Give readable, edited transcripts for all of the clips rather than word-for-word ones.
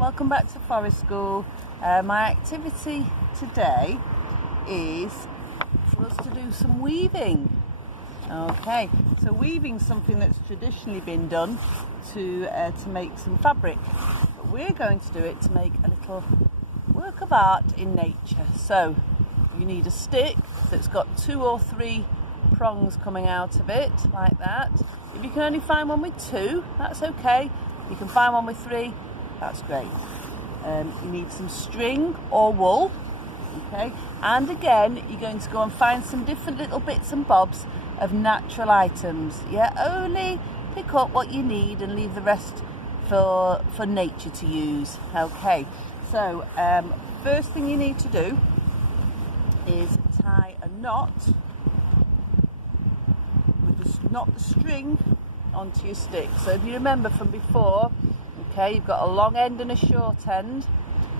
welcome back to Forest School. My activity today is for us to do some weaving. Okay, so weaving's something that's traditionally been done to make some fabric, but we're going to do it to make a little work of art in nature. So you need a stick that's got 2 or 3 prongs coming out of it, like that. If you can only find one with 2, that's okay. If you can find one with 3, that's great. You need some string or wool, okay? And again, you're going to go and find some different little bits and bobs of natural items. Yeah, only pick up what you need and leave the rest for nature to use. Okay, so first thing you need to do is tie a knot with the string onto your stick. So if you remember from before, okay, you've got a long end and a short end,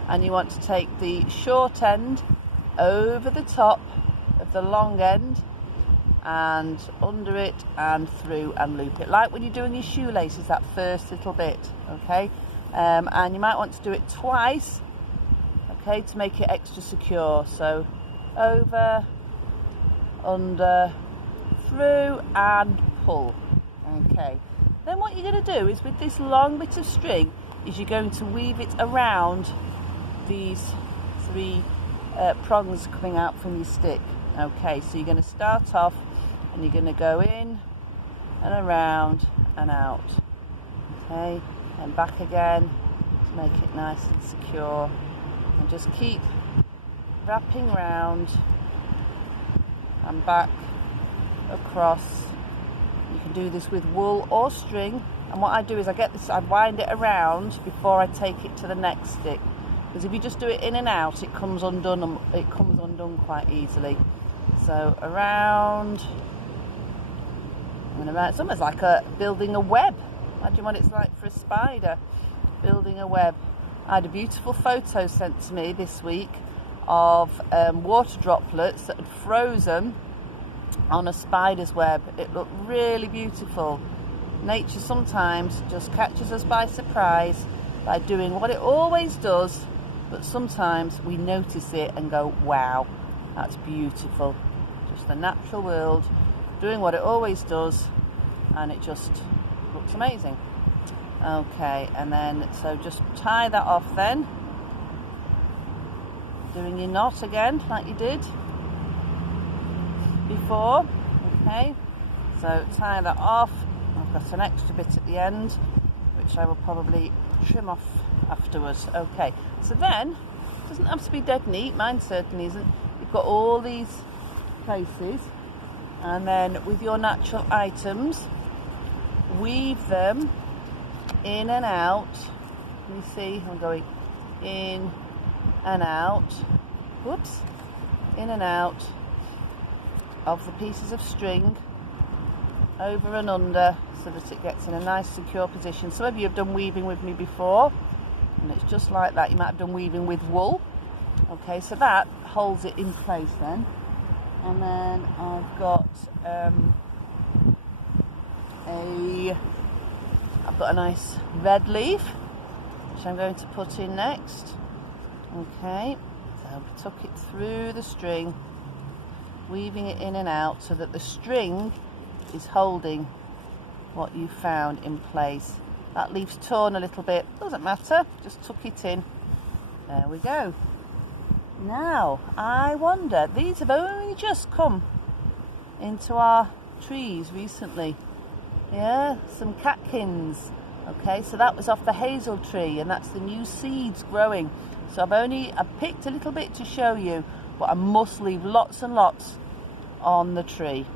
and you want to take the short end over the top of the long end and under it and through and loop it, like when you're doing your shoelaces, that first little bit, okay? And you might want to do it twice, okay, to make it extra secure. So over, under, through and pull. Okay, then what you're going to do is with this long bit of string is you're going to weave it around these 3 prongs coming out from your stick. Okay, so you're going to start off and you're going to go in and around and out, okay, and back again to make it nice and secure, and just keep wrapping round and back across. You can do this with wool or string, and what I do is I wind it around before I take it to the next stick, because if you just do it in and out, it comes undone, and it comes undone quite easily. So around and around. It's almost like building a web. Imagine what it's like for a spider building a web. I had a beautiful photo sent to me this week of water droplets that had frozen on a spider's web. It looked really beautiful. Nature sometimes just catches us by surprise by doing what it always does, but sometimes we notice it and go, wow, that's beautiful. Just the natural world doing what it always does, and it just looks amazing. Okay, and then so just tie that off then, doing your knot again like you did before. Okay, so tie that off. I've got an extra bit at the end which I will probably trim off afterwards. Okay, so then it doesn't have to be dead neat, mine certainly isn't. You've got all these places, and then with your natural items weave them in and out. You see I'm going in and out, whoops, in and out of the pieces of string, over and under, so that it gets in a nice secure position. Some of you have done weaving with me before, and it's just like that. You might have done weaving with wool. Okay, so that holds it in place then. And then I've got a nice red leaf which I'm going to put in next. Okay, so tuck it through the string, weaving it in and out so that the string is holding what you found in place. That leaf's torn a little bit, doesn't matter, just tuck it in. There we go. Now I wonder, these have only just come into our trees recently. Yeah, some catkins. Okay, so that was off the hazel tree, and that's the new seeds growing. So I've picked a little bit to show you, but I must leave lots and lots on the tree.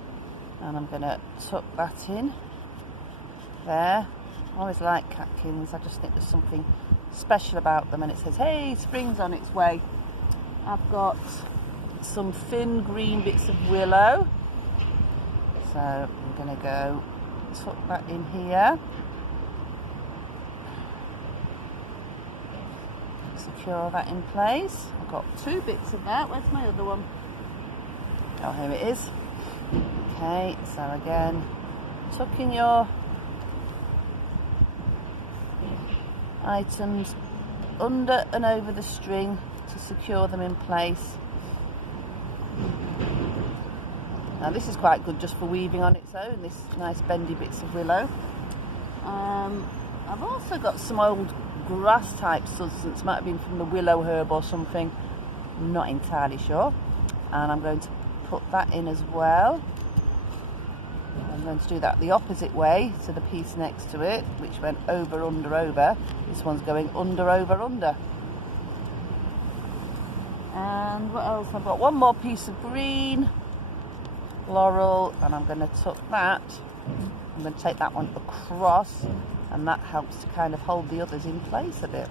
And I'm going to tuck that in there. I always like catkins, I just think there's something special about them, and it says, hey, spring's on its way. I've got some thin green bits of willow, so I'm going to go tuck that in here. Secure that in place. I've got 2 bits of that. Where's my other one? Oh, here it is. Okay, so again, tuck in your items under and over the string to secure them in place. Now this is quite good just for weaving on its own, this nice bendy bits of willow. I've also got some old grass type substance, might have been from the willow herb or something, I'm not entirely sure. And I'm going to put that in as well. I'm going to do that the opposite way to the piece next to it, which went over, under, over. This one's going under, over, under. And what else? I've got one more piece of green laurel, and I'm going to tuck that. I'm going to take that one across, and that helps to kind of hold the others in place a bit.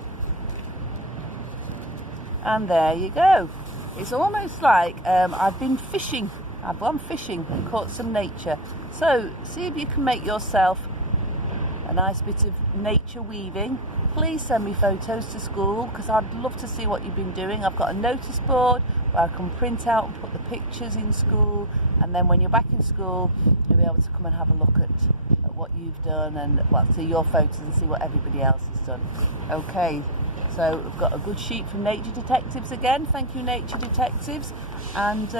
And there you go. It's almost like I've been fishing. I've gone fishing and caught some nature. So see if you can make yourself a nice bit of nature weaving. Please send me photos to school, because I'd love to see what you've been doing. I've got a notice board where I can print out and put the pictures in school, and then when you're back in school you'll be able to come and have a look at what you've done, and well, see your photos and see what everybody else has done. Okay, so we've got a good sheet from Nature Detectives again. Thank you, Nature Detectives, and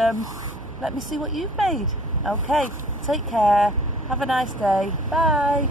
let me see what you've made. Okay, take care, have a nice day, bye.